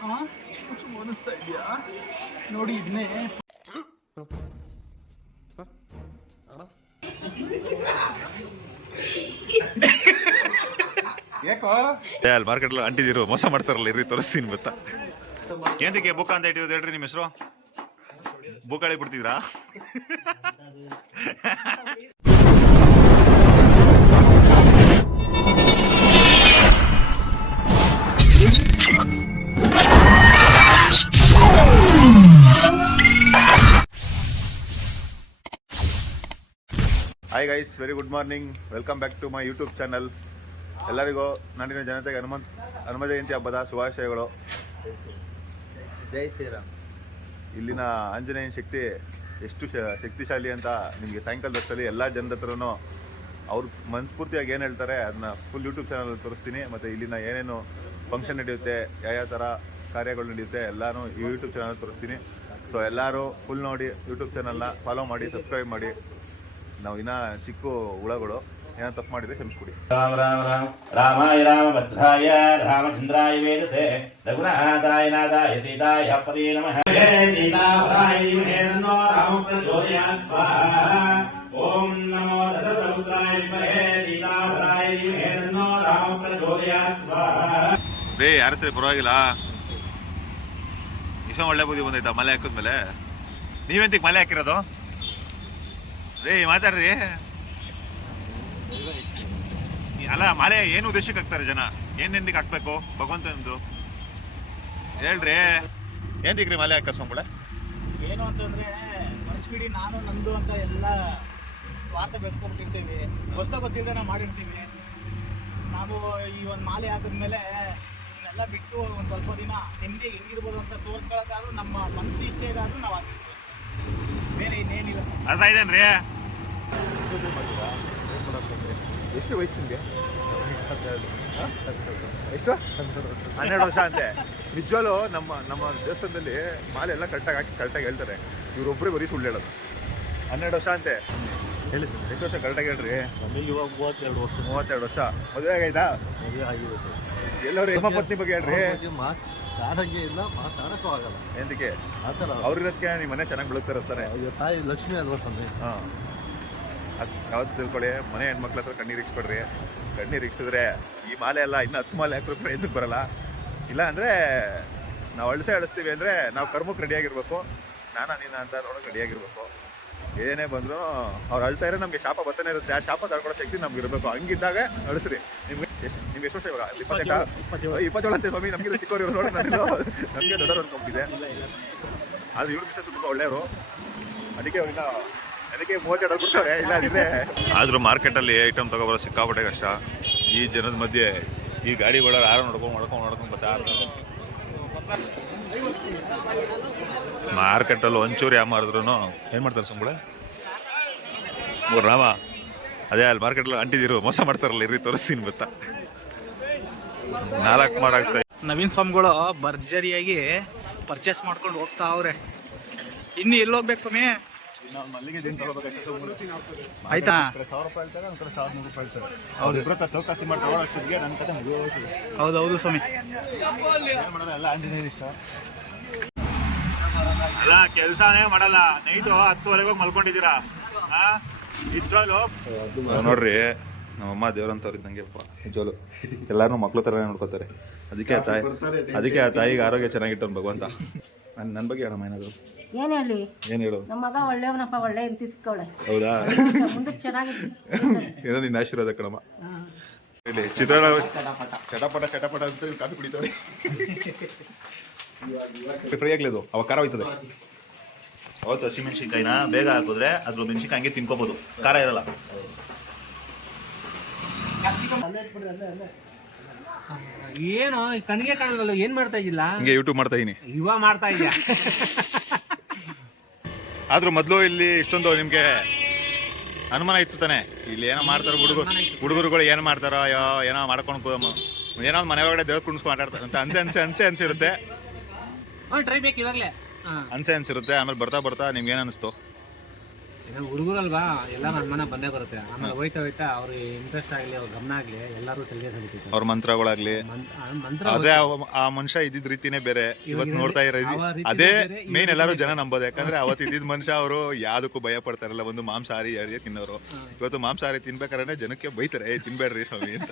ಅನಿಸ್ತಾ ಇದೆಯಾ ನೋಡಿ ಇದನ್ನೇ ಅಲ್ಲಿ ಮಾರ್ಕೆಟ್ ಅಂಟಿದಿರು ಮೋಸ ಮಾಡ್ತಾರಲ್ಲ ಇರ್ರಿ ತೋರಿಸ್ತೀನಿ ಗೊತ್ತಾ ಏನಕ್ಕೆ ಬುಕ್ ಅಂತ ಇಟ್ಟಿರೋದು ಹೇಳ್ರಿ ನಿಮ್ಮ ಹೆಸರು ಬುಕ್ ಬಿಡ್ತಿದ್ರಾ hi guys, very good morning. Welcome back to my YouTube channel. ಎಲ್ಲರಿಗೂ ನಾಡಿನ ಜನತೆಗೆ ಹನುಮ ಜಯಂತಿ ಹಬ್ಬದ ಶುಭಾಶಯಗಳು. ಜೈ ಶ್ರೀರಾಮ್. ಇಲ್ಲಿನ ಆಂಜನೇಯನ ಶಕ್ತಿ ಎಷ್ಟು ಶಕ್ತಿಶಾಲಿ ಅಂತ ನಿಮಗೆ ಸಾಯಂಕಾಲದಷ್ಟಲ್ಲಿ ಎಲ್ಲ ಜನದ ಹತ್ರನೂ ಅವ್ರು ಮನಸ್ಫೂರ್ತಿಯಾಗಿ ಏನು ಹೇಳ್ತಾರೆ ಅದನ್ನ ಫುಲ್ ಯೂಟ್ಯೂಬ್ ಚಾನಲ್ ತೋರಿಸ್ತೀನಿ. ಮತ್ತು ಇಲ್ಲಿನ ಏನೇನು ಫಂಕ್ಷನ್ ನಡೆಯುತ್ತೆ, ಯಾವ ಥರ ಕಾರ್ಯಗಳು ನಡೆಯುತ್ತೆ ಎಲ್ಲನೂ ಈ ಯೂಟ್ಯೂಬ್ ಚಾನಲ್ ತೋರಿಸ್ತೀನಿ. ಸೊ ಎಲ್ಲರೂ ಫುಲ್ ನೋಡಿ ಯೂಟ್ಯೂಬ್ ಚಾನಲ್ನ ಫಾಲೋ ಮಾಡಿ, ಸಬ್ಸ್ಕ್ರೈಬ್ ಮಾಡಿ. ನಾವು ಇನ್ನೂ ಚಿಕ್ಕ ಹುಳಗಳು ಏನೋ ತಪ್ಪು ಮಾಡಿದ್ರೆ ಕ್ಷಮಿಸ್ಕೊಡಿ. ರಾಮ ರಾಮ ರಾಮ ರಾಮಾಯ ರಾಮಭದ್ರಾಯ ರಾಮಚಂದ್ರಾಯ ವೇದಸೆ ರಘುನಾಥಾಯ ನಾಥಾಯ ಸೀತಾಯ ಪದೇ ನಮಃ. ಸೀತಾಪರಾಯ ವಿಮಹೇನೋ ರಾಮ ಪ್ರಚೋದಯಾತ್ ಸ್ವಾಹಾ. ಓಂ ನಮೋ ದಶರಥಪುತ್ರಾಯ ವಿಮಹೇ ಸೀತಾಪರಾಯ ವಿಮಹೇನೋ ರಾಮ ಪ್ರಚೋದಯಾತ್ ಸ್ವಾಹಾ. ರೇ ಯಾರ ಸರಿ ಪರವಾಗಿಲ್ಲ, ಇಷ್ಟ ಒಳ್ಳೆ ಬುದ್ಧಿ ಬಂದೈತಾ ಮಲೆ ಹಾಕಿದ್ಮೇಲೆ. ನೀವೆಂತಿಗೆ ಮಲೆ ಹಾಕಿರೋದು ರೇ? ಮಾತಾಡ್ರಿ. ಅಲ್ಲ, ಮಾಲೆ ಏನು ಉದ್ದೇಶಕ್ಕೆ ಹಾಕ್ತಾರೆ ಜನ? ಏನೆಂದಿಗೆ ಹಾಕ್ಬೇಕು ಭಗವಂತನದು ಹೇಳ್ರಿ. ಏನ್ರಿಗ್ರಿ ಮಾಲೆ ಹಾಕರ್ಸ್ಕೊಂಬಿಳೆ? ಏನು ಅಂತಂದ್ರೆ ಮರ್ಸ್ಬಿಡಿ, ನಾನು ನಂದು ಅಂತ ಎಲ್ಲ ಸ್ವಾರ್ಥ ಬೆಳೆಸ್ಕೊಂಡ್ಬಿಟ್ಟಿರ್ತೀವಿ. ಗೊತ್ತಿಲ್ಲದೆ ನಾವು ಮಾಡಿರ್ತೀವಿ. ನಾವು ಈ ಒಂದು ಮಾಲೆ ಹಾಕಿದ್ಮೇಲೆ ಇದನ್ನೆಲ್ಲ ಬಿಟ್ಟು ಒಂದು ಸ್ವಲ್ಪ ದಿನ ನೆಮ್ಮದಿ ಹೆಂಗಿರ್ಬೋದು ಅಂತ ತೋರಿಸ್ಕೊಳಕ್ಕಾದ್ರೂ ನಮ್ಮ ಮನಸ್ಸು ಇಚ್ಛೆಗಾದ್ರೂ ನಾವು ಹಾಕಿರ್ತೀವಿ. ಬೇರೆ ಇನ್ನೇನಿಲ್ಲ. ಅರ್ಥ ಇದೇನ್ರಿ? ಎಷ್ಟು ವಯಸ್ಸು ನಿಮಗೆ? ಎಷ್ಟು? 12 ವರ್ಷ ಅಂತೆ. ನಿಜವಾಗ್ಲೂ ನಮ್ಮ ದೇವಸ್ಥಾನದಲ್ಲಿ ಮಾಲೆ ಎಲ್ಲ ಕರೆಕ್ಟಾಗಿ ಹೇಳ್ತಾರೆ. ಇವರೊಬ್ಬರೇ ಬರೀ ಸುಳ್ಳು ಹೇಳೋದು. 12 ವರ್ಷ ಅಂತೆ. ಹೇಳಿ ಸರ್, ಎಷ್ಟು ವರ್ಷ ಕರೆಕ್ಟಾಗಿ ಹೇಳ್ರಿ? ನಮಗೆ ಇವಾಗ 32 ವರ್ಷ. 32 ವರ್ಷ. ಮದುವೆ ಆಗೈತಾ? ಮದುವೆ ಆಗಿದೆ ಸರ್. ಎಲ್ಲರೂ ನಿಮ್ಮ ಪತ್ನಿ ಬಗ್ಗೆ ಹೇಳ್ರಿ. ಮಾತಾಡಂಗೆ ಇಲ್ಲ, ಮಾತಾಡಕ್ಕೂ ಆಗಲ್ಲ. ಎಂತಕ್ಕೆ? ಆ ಥರ ಅವ್ರಿರೋದಕ್ಕೆ ನಿಮ್ಮ ಮನೆ ಚೆನ್ನಾಗಿ ಬೆಳಗ್ತಾರಸ್ತಾರೆ. ತಾಯಿ ಲಕ್ಷ್ಮಿ ಅಲ್ವಾ ಸ್ವಾಮಿ? ಹಾಂ, ಅದು ಯಾವ್ದು ತಿಳ್ಕೊಳ್ಳಿ. ಮನೆ ಹೆಣ್ಮಕ್ಳ ಹತ್ರ ಕಣ್ಣೀರು ಇಕ್ಸ್ಬೇಡ್ರಿ. ಕಣ್ಣೀರು ಇಕ್ಸಿದ್ರೆ ಈ ಮಾಲೆ ಎಲ್ಲ ಇನ್ನೂ 10 ಮಾಲೆ ಹಾಕಿದ್ರೆ ఎందుకు ಬರಲ್ಲ. ಇಲ್ಲ ಅಂದರೆ ನಾವು ಅಳಿಸ್ತೀವಿ ಅಂದರೆ ನಾವು ಕರ್ಮಕ್ಕೆ ರೆಡಿಯಾಗಿರ್ಬೇಕು. ನೀನು ಅಂತ ನೋಡೋಕೆ ರೆಡಿಯಾಗಿರ್ಬೇಕು. ಏನೇ ಬಂದರೂ ಅವ್ರು ಅಳ್ತಾ ಇದ್ರೆ ನಮಗೆ ಶಾಪ ಬರ್ತಾನೆ ಇರುತ್ತೆ. ಆ ಶಾಪ ತಡ್ಕೊಳ್ಳೋ ಶಕ್ತಿ ನಮ್ಗೆ ಇರಬೇಕು. ಹಂಗಿದ್ದಾಗ ಅಳಿಸ್ರಿ. ನಿಮ್ಗೆ ಎಷ್ಟು ವರ್ಷ ಇವಾಗ? 27 ಅಂತೆ ಸ್ವಾಮಿ. ನಮಗೆ ಚಿಕ್ಕವ್ರು ಇವರು ನೋಡಿ, ನಮಗೆ ದೊಡ್ಡವರು ಅಂದ್ಕೊಂಡಿದೆ. ಆದರೆ ಇವ್ರ ವಿಷಯ ತುಂಬ ಒಳ್ಳೆಯವರು. ಅದಕ್ಕೆ 32 ಬಿಡ್ತಾರೆ. ಇಲ್ಲ ಅಂದ್ರೆ ಆದರೂ ಮಾರ್ಕೆಟಲ್ಲಿ ಐಟಮ್ ತಗೊಬರೋ ಸಿಕ್ಕಾಪಟ್ಟೆ ಕಷ್ಟ. ಈ ಜನದ ಮಧ್ಯೆ ಈ ಗಾಡಿಗಳ ಯಾರು ನೋಡ್ಕೊಂಡು ಬರ್ತಾರೆ. ಮಾರ್ಕೆಟಲ್ಲಿ ಒಂಚೂರು ಯಾವ ಮಾಡಿದ್ರು ಏನು ಮಾಡ್ತಾರೆ ಸುಮ್ಮನೆ ರಾಮ. ಅದೇ ಅಲ್ಲಿ ಮಾರ್ಕೆಟಲ್ಲಿ ಅಂಟಿದಿರು ಮೋಸ ಮಾಡ್ತಾರಲ್ಲ ಇರ್ರಿ ತೋರಿಸ್ತೀನಿ ಗೊತ್ತಾ. 4 ಮಾರು ಆಗ್ತದೆ. ನವೀನ್ ಸ್ವಾಮಿಗಳು ಭರ್ಜರಿಯಾಗಿ ಪರ್ಚೇಸ್ ಮಾಡ್ಕೊಂಡು ಹೋಗ್ತಾ ಅವ್ರೆ. ಇನ್ನು ಎಲ್ಲಿ ಹೋಗ್ಬೇಕು ಸ್ವಾಮಿ? ಮಲ್ಲಿಗೆ ದಿನ ತಗೋಬೇಕಾಯ್ತು. ಆಯ್ತಾ? 1000 ರೂಪಾಯಿ ಹೇಳ್ತಾರೆ, ಒಂಥರ 1300 ರೂಪಾಯಿ ಹೇಳ್ತಾರೆ. ಹೌದು, ಇಬ್ಬರ ಚೌಕಾಸಿ ಮಾಡಿ ತಗೊಳ್ಳೋಷ್ಟಿಗೆ ನನ್ನ ಕತೆ ಮುಗಿದೋಗ್ತದೆ. ಹೌದೌದು ಸ್ವಾಮಿ. ಏನು ಮಾಡೋದು, ಎಲ್ಲ ಆಂಜನೇಯನ ಇಷ್ಟ. ಅಲ್ಲ, ಕೆಲಸನೇ ಮಾಡಲ್ಲ. ನೈಟು 10:30 ಮಲ್ಕೊಂಡಿದ್ದೀರಾ? ನಿಜವಾಗ್ಲು ನೋಡ್ರಿ, ನಮ್ಮಮ್ಮ ದೇವ್ರಂತವ್ರು ಇದ್ದಂಗೆ ನಿಜವಾಗ್ಲು ಎಲ್ಲಾರು ಮಕ್ಳು ಥರನೇ ನೋಡ್ಕೋತಾರೆ. ಅದಕ್ಕೆ ಆ ತಾಯಿಗೆ ಆರೋಗ್ಯ ಚೆನ್ನಾಗಿಟ್ಟವ್ನು ಭಗವಂತ. ನನ್ನ ಬಗ್ಗೆ ಹೇಳಮ್ಮ ಏನಾದ್ರು. ಏನ್ ಹೇಳಿ? ಏನು ಹೇಳು? ನಮ್ಮ ಮಗ ಒಳ್ಳೆಯವನಪ್ಪ, ಒಳ್ಳೆ ಹೆಂಡತಿ ಸಿಕ್ಕವಳೆ. ಹೌದಾ? ಮುಂದಕ್ಕೆ ಚೆನ್ನಾಗಿದೆ. ಏನೋ ನಿನ್ನ ಆಶೀರ್ವಾದ ಕಣಮ್ಮ. ಇಲ್ಲಿ ಚಿತ್ರಾನ್ನ ಚಟಪಟ ಅಂತ ಕಾಫಿ ಕುಡಿತಾವೆ. ಫ್ರೀ ಆಗ್ಲಿದು, ಅವಾಗ ಖಾರ ಹೋಯ್ತದೆ. ಅವತ್ತು ಹಸಿಮೆಣ್ಸಿನ್ಕಾಯಿನ ಬೇಗ ಹಾಕಿದ್ರೆ ಅದ್ರ ಮೆಣಸಿನ್ಕಾಯಿ ಹಂಗೆ ತಿನ್ಕೋಬೋದು, ಖಾರ ಇರಲ್ಲ. ಏನು ಕಣ್ಣಿಗೆ ಕಾಣಲ್ಲ, ಏನ್ ಮಾಡ್ತಾ ಇದ್ದಿಲ್ಲ? ಹಿಂಗೆ ಯೂಟ್ಯೂಬ್ ಮಾಡ್ತಾ ಇದೀನಿ. ಇವಾಗ ಮಾಡ್ತಾ ಇದೀಯ? ಆದ್ರೂ ಮೊದಲು ಇಲ್ಲಿ ಇಷ್ಟೊಂದು ನಿಮ್ಗೆ ಅನುಮಾನ ಇತ್ತು ತಾನೆ, ಇಲ್ಲಿ ಏನೋ ಮಾಡ್ತಾರೋ ಹುಡುಗರುಗಳು ಏನು ಮಾಡ್ತಾರೋ ಏನೋ ಮಾಡ್ಕೊಂಡು ಏನೋ ಮನೆ ಒಳಗಡೆ ದೇವ್ರು ಕುಣಿಸ್ಕೊಂಡು ಮಾತಾಡ್ತಾರೆ ಅಂತ ಅನ್ಸಿರುತ್ತೆ. ಟ್ರೈ ಬೇಕು ಇವಾಗಲೇ ಅನ್ಸಿರುತ್ತೆ. ಆಮೇಲೆ ಬರ್ತಾ ನಿಮ್ಗೆ ಏನು ಅನಿಸ್ತು? ಏನೋ ಹುಡುಗರಲ್ವಾ ಎಲ್ಲ ಅನುಮಾನ ಬಂದೇ ಬರುತ್ತೆ. ಆಮೇಲೆ ಹೋಯ್ತಾ ಅವ್ರಿಗೆ ಇಂಟ್ರೆಸ್ಟ್ ಆಗಲಿ, ಅವ್ರ ಗಮನ ಆಗಲಿ, ಎಲ್ಲರೂ ಸಲಿಗೆ ಸಲಿತೈತೆ. ಅವ್ರ ಮಂತ್ರಗಳಾಗ್ಲಿ, ಮಂತ್ರ ಆದ್ರೆ ಆ ಮನುಷ್ಯ ಇದ್ದಿದ್ ರೀತಿನೇ ಬೇರೆ. ಇವತ್ತು ನೋಡ್ತಾ ಇರೋದು ಅದೇ ಮೇನ್, ಎಲ್ಲರೂ ಜನ ನಂಬೋದು. ಯಾಕಂದ್ರೆ ಅವತ್ತು ಇದ್ದಿದ್ ಮನುಷ್ಯ ಅವರು ಯಾವ್ದಕ್ಕೂ ಭಯ ಪಡ್ತಾರಲ್ಲ. ಒಂದು ಮಾಂಸಾಹಾರಿ ಯಾರಿಗೆ ತಿನ್ನೋರು, ಇವತ್ತು ಮಾಂಸಾಹಾರಿ ತಿನ್ಬೇಕಾದ್ರೆ ಜನಕ್ಕೆ ಬೈತಾರೆ, ಏ ತಿನ್ಬೇಡ್ರಿ ಸ್ವಾಮಿ ಅಂತ.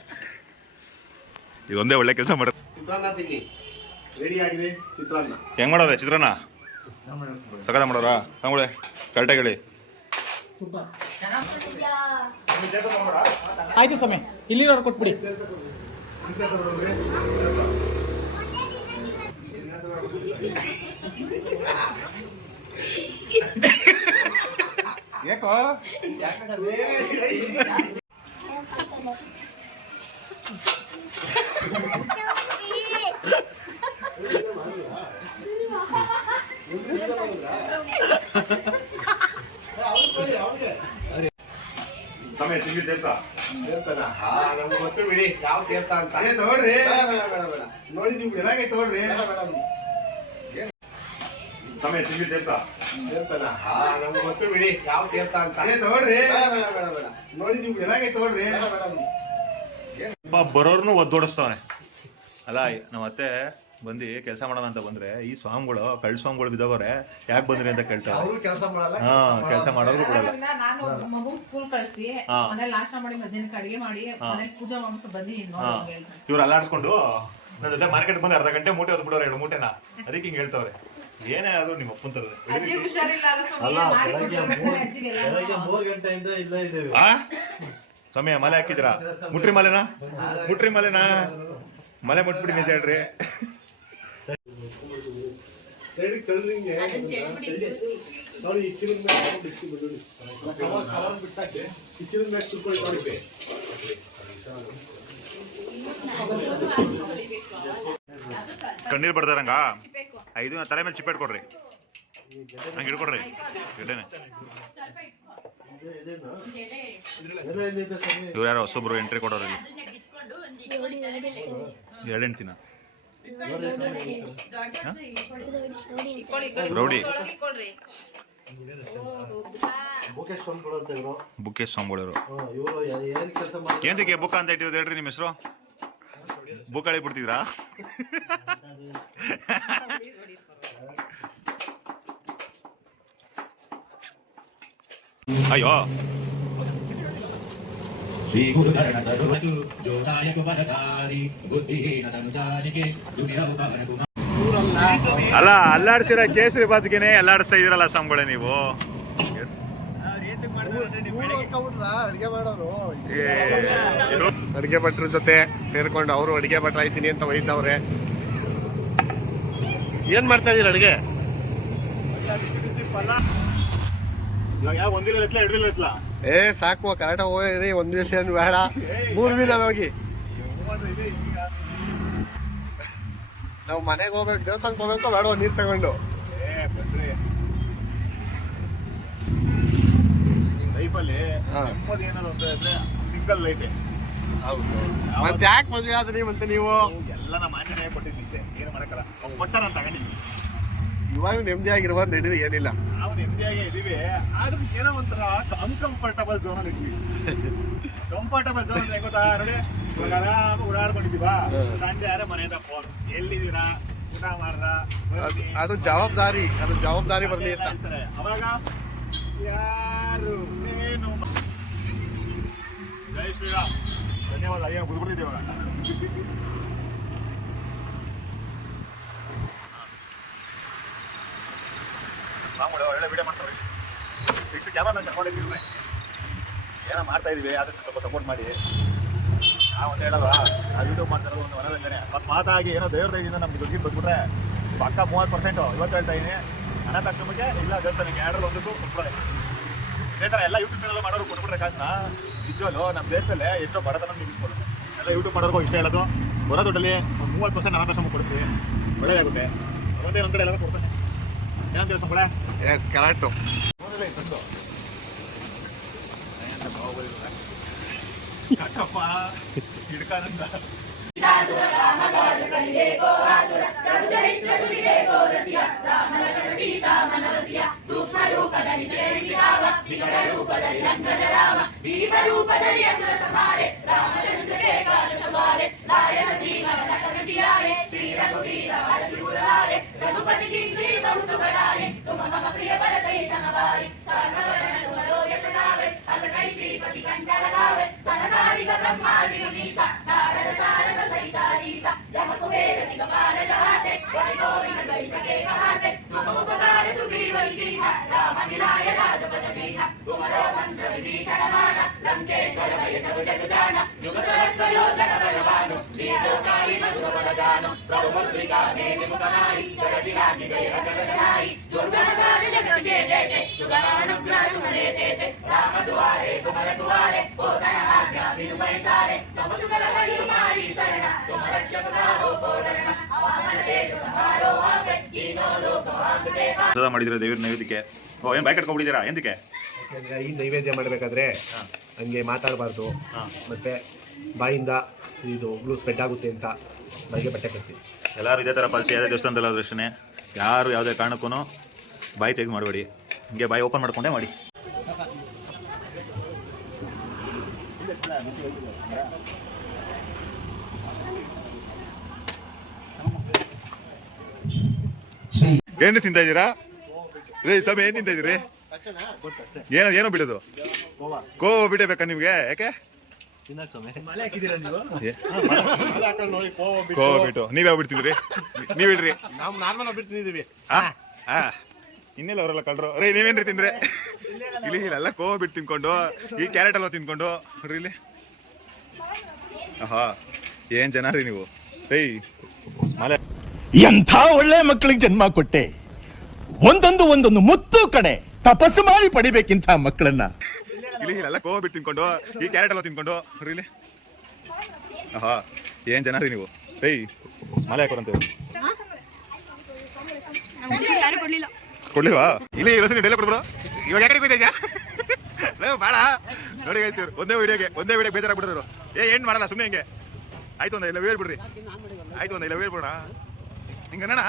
ಇದೊಂದೇ ಒಳ್ಳೆ ಕೆಲಸ ಮಾಡ. ಚಿತ್ರಾನ್ನ ತಿನ್ನಿ, ರೆಡಿ ಆಗಿದೆ ಚಿತ್ರಾನ್ನ. ಹೆಂಗ್ ಮಾಡೋರೆ ಚಿತ್ರಾನ್ನ? ಸಕದ ಮಾಡೋರಾ? ತಗೊಳ್ಳೆ, ಕರೆಕ್ಟಾಗಿ ಹೇಳಿ. ಆಯ್ತು ಸಮಯ, ಇಲ್ಲಿರೋರು ಕೊಟ್ಬಿಡಿ. ಯಾಕೋ ಸಮಯ ತಿಂದಿದ್ದೇತ ತೀರ್ಥನ? ನಮ್ಗೆ ಗೊತ್ತು ಬಿಡಿ ಯಾವ ತೀರ್ಥ ಅಂತ. ನೋಡ್ರಿ, ಬೇಡ. ನೋಡಿ ನಿಮ್ಗೆ ಚೆನ್ನಾಗೈತೆ ನೋಡ್ರಿ. ಸಮಯ ತಿಂದಿದ್ದೇತ ತೀರ್ಥನ? ನಮ್ಗೆ ಗೊತ್ತು ಬಿಡಿ ಯಾವ ತೀರ್ಥ ಅಂತ. ನೋಡ್ರಿ, ಬೇಡ. ನೋಡಿ ನಿಮ್ಗೆ ಚೆನ್ನಾಗೈತೆ ನೋಡ್ರಿ. ಬೇಡ. ಬರೋರ್ನು ಒದ್ದೋಡಿಸ್ತಾವನೆ. ಅಲ್ಲ, ನಮ್ಮ ಅತ್ತೆ ಬಂದು ಕೆಲಸ ಮಾಡೋಣ ಅಂತ ಬಂದ್ರೆ ಈ ಸ್ವಾಮಿಗಳು ಕಳ್ಳ ಸ್ವಾಮಿಗಳು ಬಿದ್ದೋಗೋರೆ, ಯಾಕೆ ಬಂದ್ರಿ ಅಂತ ಕೇಳ್ತಾರೆ. ಅವ್ರು ಕೆಲಸ ಮಾಡಲ್ಲ, ಕೆಲಸ ಮಾಡೋರು ಕೊಡಲ್ಲ. ನಾನು ಮಗುನ್ ಸ್ಕೂಲ್ ಕಳ್ಸಿ ಮನೇಲಿ ನಾಷ್ಟ ಮಾಡಿ ಮಧ್ಯಾಹ್ನಕ್ಕೆ ಅಡಿಗೆ ಮಾಡಿ ಮನೇಲಿ ಪೂಜೆ ಮಾಡ್ಬಿಟ್ಟು ಬಂದಿದ್ದೀನಿ. ಇವ್ರು ಅಲ್ಲಾಡ್ಸ್ಕೊಂಡು ನನ್ನ ಜೊತೆ ಮಾರ್ಕೆಟ್ ಬಂದು ಅರ್ಧ ಗಂಟೆ ಮೂಟೆ ಹೊತ್ತು ಬಿಡೋರು, 2 ಮೂಟೆನ. ಅದಕ್ಕೆ ಹಿಂಗೆ ಹೇಳ್ತಾವ್ರೆ. ಏನೇ ಆದ್ರೂ ನಿಮ್ಮ ಅಪ್ಪಂತದ ಅಜ್ಜಿ ಹುಷಾರಿಲ್ಲ ಅಲ್ಲ ಸ್ವಾಮಿ, ಮಾಡಿ ಕೊಟ್ಟಿರ್ತಾರೆ ಅಜ್ಜಿಗೆಲ್ಲ. ಬೆಳಗ್ಗೆ 3 ಗಂಟೆಯಿಂದ ಇಲ್ಲೇ ಇದ್ದೇವೆ. ಸಮಯ ಮಲೆ ಹಾಕಿದ್ರಾ? ಮುಟ್ರಿ ಮಲೆನಾ? ಮಲೆ ಮುಟ್ಬಿಡಿ, ನಿಜ ಹೇಳ್ರಿ. ಸೈಡಿಗೆ ತಳ್ಳಿ ನೋಡಿ, ಈ ಚೀಲದ ಮೇಲೆ ಬಿಟ್ಟಾಕಿ, ಈ ಚೀಲದ ಮೇಲೆ ತುಳ್ಕೊಳ್ಳಿ ನೋಡಿ. ಕಣ್ಣೀರ್ ಬರ್ತಾರಂಗ 5 ತಲೆ ಮೇಲೆ ಚಿಪ್ಪೆಟ್ ಕೊಡ್ರಿ, ಹಂಗೆ ಹಿಡ್ಕೊಡ್ರಿ ಗೆಡ್ಡೆನೆ. ಇವ್ರು ಯಾರೋ ಹೊಸೊಬ್ರು ಎಂಟ್ರಿ ಕೊಡೋರು ಇಲ್ಲಿ. 2 ಹೆಣ್ತಿನ ರೌಡಿ ಮುಖೇಶ್ ಸ್ವಾಮಿಗಳು ಅಂತ ಇವರು. ಬುಕ್ಕೇಶ್ ಸ್ವಾಮಿಗಳು. ಇವರು ಏನ್ ಕೆಲಸ ಮಾಡ್ತಾರೆ? ಏಂತಕ್ಕೆ ಬುಕ್ಕ ಅಂತ ಇಟ್ಟಿರೋದು ಹೇಳ್ರಿ ನಿಮ್ಮ ಹೆಸರು? ಬುಕ್ಕಳಿ ಬಿಡ್ತಿದ್ರಾ? ಅಯ್ಯೋ, ಅಲ್ಲ ಅಲ್ಲಾಡ್ಸಿರ ಕೇಸರಿ ಬಾತ್ಗೆನೆ ಅಲ್ಲಾಡಿಸ್ತಾ ಇದ್ರಲ್ಲ ಸ್ವಾಮಿಗಳೇ ನೀವು. ಅಡಿಗೆ ಮಾಡೋರು ಅಡಿಗೆ ಭಟ್ರ ಜೊತೆ ಸೇರ್ಕೊಂಡು ಅವರು ಅಡಿಗೆ ಭಟ್ರ ಆಯ್ತೀನಿ ಅಂತ ಒಯ್ತವ್ರೆ. ಏನ್ ಮಾಡ್ತಾ ಇದೀರ ಅಡಿಗೆ? ಇವಾಗ ಯಾವ ಒಂದಿಲ್ಲ ಎತ್ಲ 2 ಎತ್ಲ? ಸಾಕು, ಕರೆಕ್ಟಾಗಿ ಹೋಗಿರಿ. 1 ದಿವಸ ಏನು ಬೇಡ, 3 ದಿನ ಹೋಗಿ. ನಾವು ಮನೆಗೆ ಹೋಗ್ಬೇಕು, ದೇವಸ್ಥಾನಕ್ಕೆ ಹೋಗ್ಬೇಕು, ಬೇಡ ನೀರು ತಗೊಂಡು. ಲೈಫಲ್ಲಿ ನೆಮ್ಮದಿ ಏನದು ಅಂತ ಹೇಳಿದ್ರೆ ಸಿಂಗಲ್ ಲೈಫೇ. ಹೌದು, ಮತ್ತೆ ಯಾಕೆ ಮದುವೆ ಆದ್ರಿ ಮತ್ತೆ ನೀವು? ಎಲ್ಲ ನಮ್ಮ ಆಂಜನೇಯ ಕೊಟ್ಟಿದ್ದು ನಿಜ, ಏನು ಮಾಡಕ್ಕಲ್ಲ. ಅವ್ನು ಕೊಟ್ಟ ನಾನು ತಗೊಂಡಿದ್ದೀನಿ. ಇವಾಗ ನೆಮ್ಮದಿಯಾಗಿರುವಂತ ನಡೀರಿ, ಏನಿಲ್ಲ. ನಾವು ನೆಮ್ಮದಿಯಾಗೇ ಇದೀವಿ, ಆದ್ರೆ ಏನೋ ಒಂಥರ ಅನ್ಕಂಫರ್ಟಬಲ್ ಝೋನಲ್ಲಿ ಇದ್ವಿ. ಕಂಫರ್ಟಬಲ್ ಝೋನ್ ಅಂದ್ರೆ ಗೊತ್ತಾ ನೋಡಿ, ಇವಾಗ ಆರಾಮ ಓಡಾಡ್ಕೊಂಡಿದೀವ, ಸಂಜೆ ಯಾರೇ ಮನೆಯಿಂದ ಫೋನ್, ಎಲ್ಲಿದ್ದೀರಾ, ಊಟ ಮಾಡ್ರ, ಅದು ಜವಾಬ್ದಾರಿ ಬರ್ಲಿ ಅಂತ. ಅವಾಗ ಯಾರು ಏನು. ಜೈ ಶ್ರೀರಾಮ್. ಧನ್ಯವಾದ. ಅಯ್ಯೋ ಬಿಡ್ಬಿಡ್ತಿದ್ದೆ ಇವಾಗ. ಒಳ್ಳೆ ವಿಡಿಯೋ ಮಾಡ್ತಾರೆ. ಇಷ್ಟು ಕ್ಯಾಮರಾ ನಾನು ತಗೊಂಡಿದ್ದೀವಿ, ಏನೋ ಮಾಡ್ತಾ ಇದೀವಿ, ಅದಕ್ಕೆ ಸ್ವಲ್ಪ ಸಪೋರ್ಟ್ ಮಾಡಿ. ನಾವೊಂದು ಹೇಳಲ್ವಾ, ಆ ಯೂಟ್ಯೂಬ್ ಮಾಡ್ತಾರೋ ಒಂದು ಮನೋರಂಜನೆ. ಅಕಸ್ಮಾತಾಗಿ ಏನೋ ದೇವ್ರ ದಯದಿಂದ ನಮ್ಗೆ ದುಡ್ಡು ಬಂದ್ಬಿಟ್ರೆ ಪಕ್ಕ 30%. ಇವತ್ತು ಹೇಳ್ತಾ ಇದ್ದೀನಿ, ಅನಾಥಾಶ್ರಮಕ್ಕೆ ಇಲ್ಲ ದೇವಸ್ಥಾನಕ್ಕೆ 2ರಲ್ಲಿ 1 ಕೊಟ್ಬಿಡೋದು. ಇದೇ ಥರ ಎಲ್ಲ ಯೂಟ್ಯೂಬ್ ಚಾನಲ್ ಮಾಡೋರು ಕೊಟ್ಬಿಟ್ರೆ ಕಾಸನ್ನ ನಿಜವಲ್ಲೂ ನಮ್ಮ ದೇಶದಲ್ಲೇ ಎಷ್ಟೋ ಬಡತನ ನಿಲ್ಲಿಸ್ಕೊಡೋದು. ಎಲ್ಲ ಯೂಟ್ಯೂಬ್ ಮಾಡೋರ್ಗೂ ಇಷ್ಟ ಹೇಳೋದು, ಬರೋ ದುಡ್ಡಲ್ಲಿ ಒಂದು 30% ಅನಾಥಾಶ್ರಮ ಕೊಡ್ತೀವಿ, ಒಳ್ಳೆಯದಾಗುತ್ತೆ. ಅದೊಂದೇ ಒಂದು ಕಡೆ ಎಲ್ಲರೂ ಕೊಡ್ತಾನೆ. ಏನಂತ ದೇವಸ್ಥಾನ ಕೂಡ ಎಸ್ ಕರೆಕ್ಟು. ಯಾಕಪ್ಪ ಹಿಡ್ಕಾನಂದ ಸೂಕ್ಷ್ಮ ರೂಪದಲ್ಲಿ ಮಾಡಿದ್ರೆ ದೇವ್ರ ನೈವೇದ್ಯಕ್ಕೆ. ಓ ಏನು ಬೈಕ್ ಕಟ್ಕೊಂಡ್ಬಿಟ್ಟಿದ್ದೀರಾ ಎಂದಕ್ಕೆ? ಯಾಕಂದ್ರೆ ಈ ನೈವೇದ್ಯ ಮಾಡಬೇಕಾದ್ರೆ ಹಂಗೆ ಮಾತಾಡಬಾರ್ದು, ಮತ್ತೆ ಬಾಯಿಂದ ಇದು ಉಗುಳು ಸ್ಪ್ರೆಡ್ ಆಗುತ್ತೆ ಅಂತ ಬಾಯಿಗೆ ಬಟ್ಟೆ ಕಟ್ತೀವಿ. ಎಲ್ಲರೂ ಇದೇ ಥರ ಪಾಲಿಸಿ, ಯಾವುದೇ ದೇವಸ್ಥಾನದಲ್ಲ ಆದ್ರೂ ಅಷ್ಟೇ ಯಾರು ಯಾವುದೇ ಕಾರಣಕ್ಕೂ ಬಾಯಿ ತೆಗೆದು ಮಾಡಬೇಡಿ, ಹಿಂಗೆ ಬಾಯಿ ಓಪನ್ ಮಾಡ್ಕೊಂಡೇ ಮಾಡಿ. ಏನು ತಿಂತಾ ಇದ್ದೀರಾ ರೀ ಸ್ವಾಮಿ? ಏನು ತಿಂತಾ ಇದ್ದೀರಿ? ಏನೋ ಬಿಡೋದು? ಕೋವ ಬಿಡಬೇಕಾ ನಿಮಗೆ? ಯಾಕೆ ಕೋವ ಬಿಟ್ಟು ನೀವ್ಯಾವ ಬಿಡ್ತಿದ್ರಿ? ನೀವ್ ಬಿಡ್ರಿ, ನಾವು ನಾರ್ಮಲ್ ಬಿಡ್ತಿದ್ದೀವಿ. ಇನ್ನೆಲ್ಲ ಅವರೆಲ್ಲ ಕಳ್ರು ರೀ. ನೀವೇನ್ರಿ ತಿಂದ್ರೆ? ಇಲ್ಲಿ ಇಲ್ಲೆಲ್ಲ ಕೋವ ಬಿಟ್ಟು ತಿನ್ಕೊಂಡು ಈ ಕ್ಯಾರೆಟ್ ಅಲ್ವಾ ತಿನ್ಕೊಂಡು ರೀ ಇಲ್ಲಿ. ಆಹಾ ಏನ್ ಜನ ರೀ ನೀವು. ಏಯ್ ಮಲೆ ಎಂಥ ಒಳ್ಳೆ ಮಕ್ಕಳಿಗೆ ಜನ್ಮ ಕೊಟ್ಟೆ. ಒಂದೊಂದು ಮುತ್ತು ಕಡೆ ತಪಸ್ಸು ಮಾಡಿ ಪಡಿಬೇಕಿಂತ ಮಕ್ಕಳನ್ನ. ಇಲ್ಲಿ ಇಲ್ಲೆಲ್ಲ ಕೋವ ಬಿಟ್ಟು ತಿನ್ಕೊಂಡು ಈ ಕ್ಯಾರೆಟ್ ಅಲ್ವಾ ತಿನ್ಕೊಂಡು ರೀ ಇಲ್ಲಿ. ಆಹಾ ಏನ್ ಜನ ರೀ ನೀವು. ಏಯ್ ಮಲೆ ಹಾಕೋರಂತೇವೆ ಕೊಡ್ಲಿಲ್ವಾ? ಇಲ್ಲಿ ರಸನಿ ಡೈಲಾಗ್ ಕೊಡ್ಬಿಡು. ಇವಾಗ ಯಾಕಡೆ ಕೂತಿದ್ಯಾ ಬಾಳ ನೋಡಿ ಗೈಸ್, ಒಂದೇ ವಿಡಿಯೋಗೆ ಬೇಜಾರಾಗ್ಬಿಡೋರು. ಏನ್ ಮಾಡಲ್ಲ ಸುಮ್ಮನೆ ಹಿಂಗೆ. ಆಯ್ತು ಒಂದ ಇಲ್ಲ ಹೇಳ್ಬಿಡ್ರಿ, ಆಯ್ತು ಒಂದ ಇಲ್ಲ ಹೇಳ್ಬಿಡೋಣ ಹಿಂಗಣ್ಣ.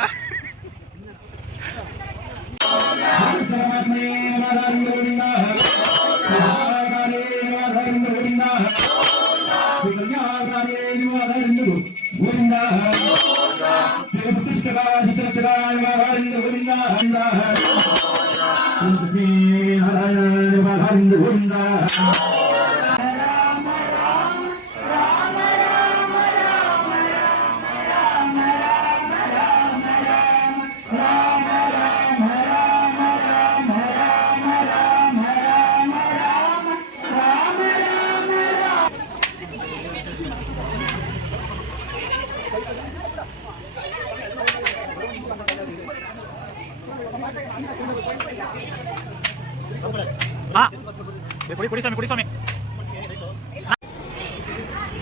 ಕುಡಿ ಸ್ವಾಮಿ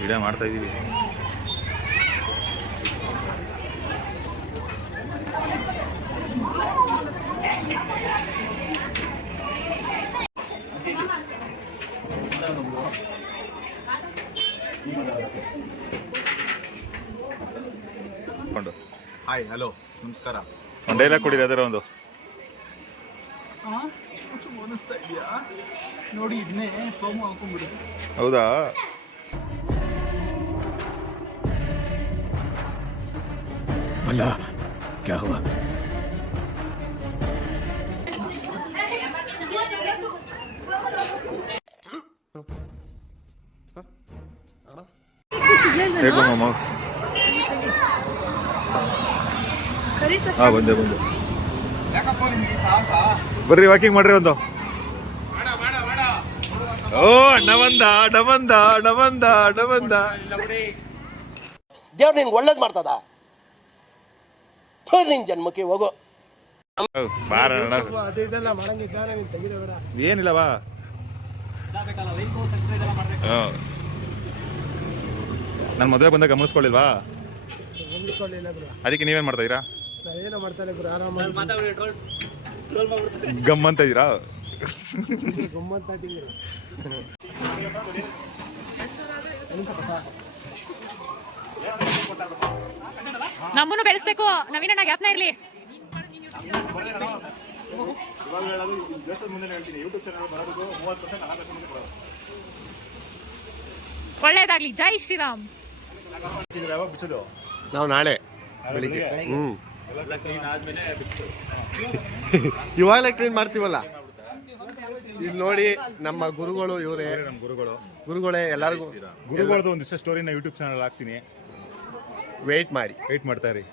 ವಿಡಿಯೋ ಮಾಡ್ತಾ ಇದೀವಿ. ಹಾಯ್ ಹಲೋ ನಮಸ್ಕಾರ. ಒಂದು ಡೈಲಾಗ್ ಕೊಡಿರಿ ಅದರ ಒಂದು. ಅನಿಸ್ತಾ ಇದೆಯಾ ನೋಡಿ, ಇದನ್ನೇ ಪ್ರೋಮೋ ಹಾಕೊಂಡ್ಬಿಡಿ. ಹೌದಾ? ಅಲ್ಲ ಕ್ಯಾ ಹುವಾ? ಬಂದೆ ಬರ್ರಿ, ವಾಕಿಂಗ್ ಮಾಡ್ರಿ ಒಂದು. ಓ ಅಣ್ಣ ಬಂದ. ದೇವ್ರು ನಿನ್ಗೆ ಒಳ್ಳೇದು ಮಾಡ್ತದ? ನಿನ್ ಜನ್ಮಕ್ಕೆ ಹೋಗೋ. ಏನಿಲ್ಲವಾ? ನನ್ನ ಮದುವೆ ಬಂದಾಗ ಗಮನಿಸ್ಕೊಳ್ಳಿಲ್ವಾ? ಅದಕ್ಕೆ ನೀವೇನ್ ಮಾಡ್ತಾ ಇದೀರಾ? ಗಮ್ಮಂತ ಇದೀರಾ? ನಮ್ಮನ್ನು ಬೆಳೆಸ್ಬೇಕು, ನವೀನಣ್ಣ ಜ್ಞಾಪನ ಇರ್ಲಿ. ಇವಾಗ ಹೇಳೋದು ದೇಶದ ಮುಂದೆ ಹೇಳ್ತೀನಿ, ಯೂಟ್ಯೂಬ್ ಚಾನಲ್ ಬರೋದು 30% 40% ಮುಂದೆ ಬರೋದು. ಒಳ್ಳೇದಾಗ್ಲಿ. ಜೈ ಶ್ರೀರಾಮ್. ಯಾವಾಗ ಬಿಚ್ಚೋದು? ನಾವು ನಾಳೆ ಬೆಳಿಗ್ಗೆ ಎಲ್ಲ ಕ್ಲೀನ್ ಆದ್ಮೇಲೆ ಬಿಚ್ಚೋದು. ಇವಾಗಲೇ ಕ್ಲೀನ್ ಮಾಡ್ತೀವಲ್ಲ. ಇಲ್ಲಿ ನೋಡಿ ನಮ್ಮ ಗುರುಗಳು ಇವರೇ, ನಮ್ಮ ಗುರುಗಳೇ ಎಲ್ಲರಿಗೂ. ಗುರುಗಳದ್ದು ಒಂದಿಷ್ಟು ಸ್ಟೋರಿನ ಯೂಟ್ಯೂಬ್ ಚಾನಲ್ ಹಾಕ್ತೀನಿ, ವೆಯ್ಟ್ ಮಾಡ್ತಾ ಇರಿ.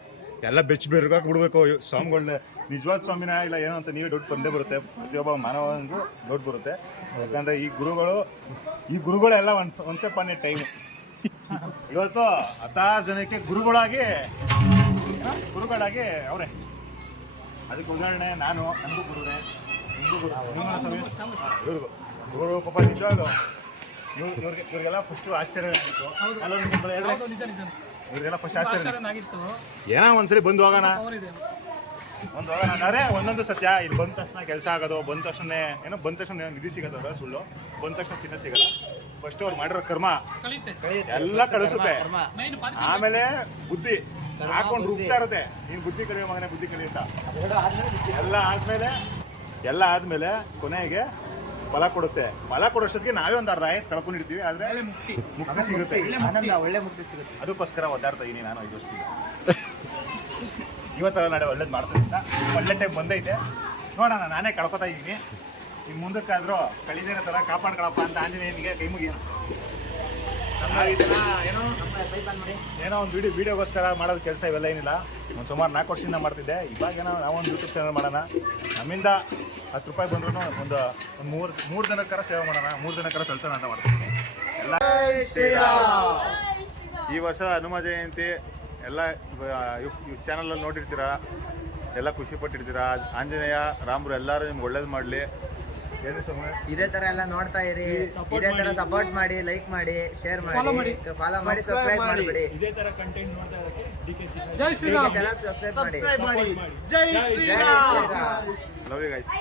ಎಲ್ಲ ಬೆಚ್ಚ ಬೆರ್ಗಾಕ್ ಬಿಡ್ಬೇಕು ಸ್ವಾಮಿಗಳನ್ನ. ನಿಜವಾದ ಸ್ವಾಮಿನ ಇಲ್ಲ ಏನೋ ಅಂತ ನೀವೇ ಡೌಟ್ ಬಂದೇ ಬರುತ್ತೆ, ಪ್ರತಿಯೊಬ್ಬ ಮಾನವನಿಗೂ ಡೌಟ್ ಬರುತ್ತೆ. ಯಾಕಂದ್ರೆ ಈ ಗುರುಗಳೆಲ್ಲ ಒನ್ಸ್ ಅಪಾನ್ ಎ ಟೈಮ್. ಇವತ್ತು 10 ಜನಕ್ಕೆ ಗುರುಗಳಾಗಿ ಅವರೇ. ಅದಕ್ಕೆ ಉದಾಹರಣೆ ನಾನು, ನನಗೂ ಗುರುವೇ, ನಿಮಗೂ ಇವ್ರಿಗೂ ಗುರು. ಪಾಪ ನಿಜವಾದ ಇವ್ರಿಗೆಲ್ಲ ಫಸ್ಟ್ ಆಶ್ಚರ್ಯ ಆಗಿತ್ತು. ಇವ್ರಿಗೆಲ್ಲ ಫಸ್ಟ್ ಆಶ್ಚರ್ಯ ಏನೋ ಒಂದ್ಸರಿ ಬಂದು ಹೋಗೋಣ ಅಂದರೆ ಒಂದೊಂದು ಸತ್ಯ. ಇಲ್ಲಿ ಬಂದ ತಕ್ಷಣ ಕೆಲಸ ಆಗೋದು, ಬಂದ ತಕ್ಷಣ ನಿಧಿ ಸಿಗೋದ ಸುಳ್ಳು, ಬಂದ ತಕ್ಷಣ ಚಿನ್ನ ಸಿಗಲ್ಲ. ಫಸ್ಟ್ ಅವ್ರು ಮಾಡಿರೋ ಕರ್ಮ ಎಲ್ಲ ಕಳಿಸುತ್ತೆ. ಆಮೇಲೆ ಬುದ್ಧಿ ಹಾಕೊಂಡು ರುಬ್ತಾ ಇರುತ್ತೆ, ನೀನು ಬುದ್ಧಿ ಕಲಿಯೋ ಮಗನೇ ಬುದ್ಧಿ ಕಲಿ ಅಂತ. ಎಲ್ಲ ಆದ್ಮೇಲೆ ಕೊನೆಗೆ ಫಲ ಕೊಡುತ್ತೆ. ಫಲ ಕೊಡೋಷ್ಟೊತ್ತಿಗೆ ನಾವೇ ಒಂದು ಅರ್ಧ ಆಯಸ್ ಕಳ್ಕೊಂಡಿರ್ತೀವಿ, ಆದ್ರೆ ಮುಕ್ತಿ ಸಿಗುತ್ತೆ, ಒಳ್ಳೆ ಮುಕ್ತಿ ಸಿಗುತ್ತೆ. ಅದಕ್ಕೋಸ್ಕರ ಒದ್ದಾಡ್ತಾ ಇದೀನಿ ನಾನು 5 ವರ್ಷದಿಂದ. ಇವತ್ತೆಲ್ಲ ನಾಳೆ ಒಳ್ಳೇದು ಮಾಡ್ತೀನಿ ಅಂತ ಒಳ್ಳೆ ಟೈಮ್ ಬಂದೈತೆ. ನೋಡೋಣ, ನಾನೇ ಕಳ್ಕೊತಾ ಇದ್ದೀನಿ. ಈಗ ಮುಂದಕ್ಕಾದ್ರೂ ಕಳಿದೇನ ಥರ ಕಾಪಾಡ್ಕೊಳಪ್ಪ ಅಂತ ಆಂಜನೇಯನಿಗೆ ಕೈ ಮುಗಿಯೋಣ. ಏನೋ ಒಂದು ವಿಡಿಯೋಗೋಸ್ಕರ ಮಾಡೋದು ಕೆಲಸ ಇವೆಲ್ಲ ಏನಿಲ್ಲ. ಒಂದು ಸುಮಾರು 4 ವರ್ಷದಿಂದ ಮಾಡ್ತಿದ್ದೆ. ಇವಾಗೇನೋ ನಾವೊಂದು ಯೂಟ್ಯೂಬ್ ಚಾನಲ್ ಮಾಡೋಣ. ನಮ್ಮಿಂದ 10 ರೂಪಾಯಿ ಬಂದ್ರೂ ಒಂದು ಮೂರು ಜನಕ್ಕರ ಸೇವೆ ಮಾಡೋಣ, 3 ಜನಕ್ಕರ ಕೆಲಸ ಅಂತ ಮಾಡ್ತೀನಿ. ಎಲ್ಲ ಈ ವರ್ಷ ಹನುಮ ಜಯಂತಿ ಎಲ್ಲ ಚಾನಲಲ್ಲಿ ನೋಡಿರ್ತೀರ, ಎಲ್ಲ ಖುಷಿ ಪಟ್ಟಿರ್ತೀರ. ಆಂಜನೇಯ ರಾಮರು ಎಲ್ಲರೂ ನಿಮ್ಗೆ ಒಳ್ಳೇದು ಮಾಡಲಿ. ಇದೇ ತರ ಎಲ್ಲ ನೋಡ್ತಾ ಇರಿ, ಇದೇ ತರ ಸಪೋರ್ಟ್ ಮಾಡಿ, ಲೈಕ್ ಮಾಡಿ, ಶೇರ್ ಮಾಡಿ, ಫಾಲೋ ಮಾಡಿ, ಸಬ್ಸ್ಕ್ರೈಬ್ ಮಾಡಬೇಡಿ. ಇದೇ ತರ ಕಂಟೆಂಟ್ ನೋಡ್ತಾ ಇರೋಕ್ಕೆ DKC ಜೈ ಶ್ರೀರಾಮ್. ಸಬ್ಸ್ಕ್ರೈಬ್ ಮಾಡಿ. ಜೈ ಶ್ರೀರಾಮ್. Love you guys.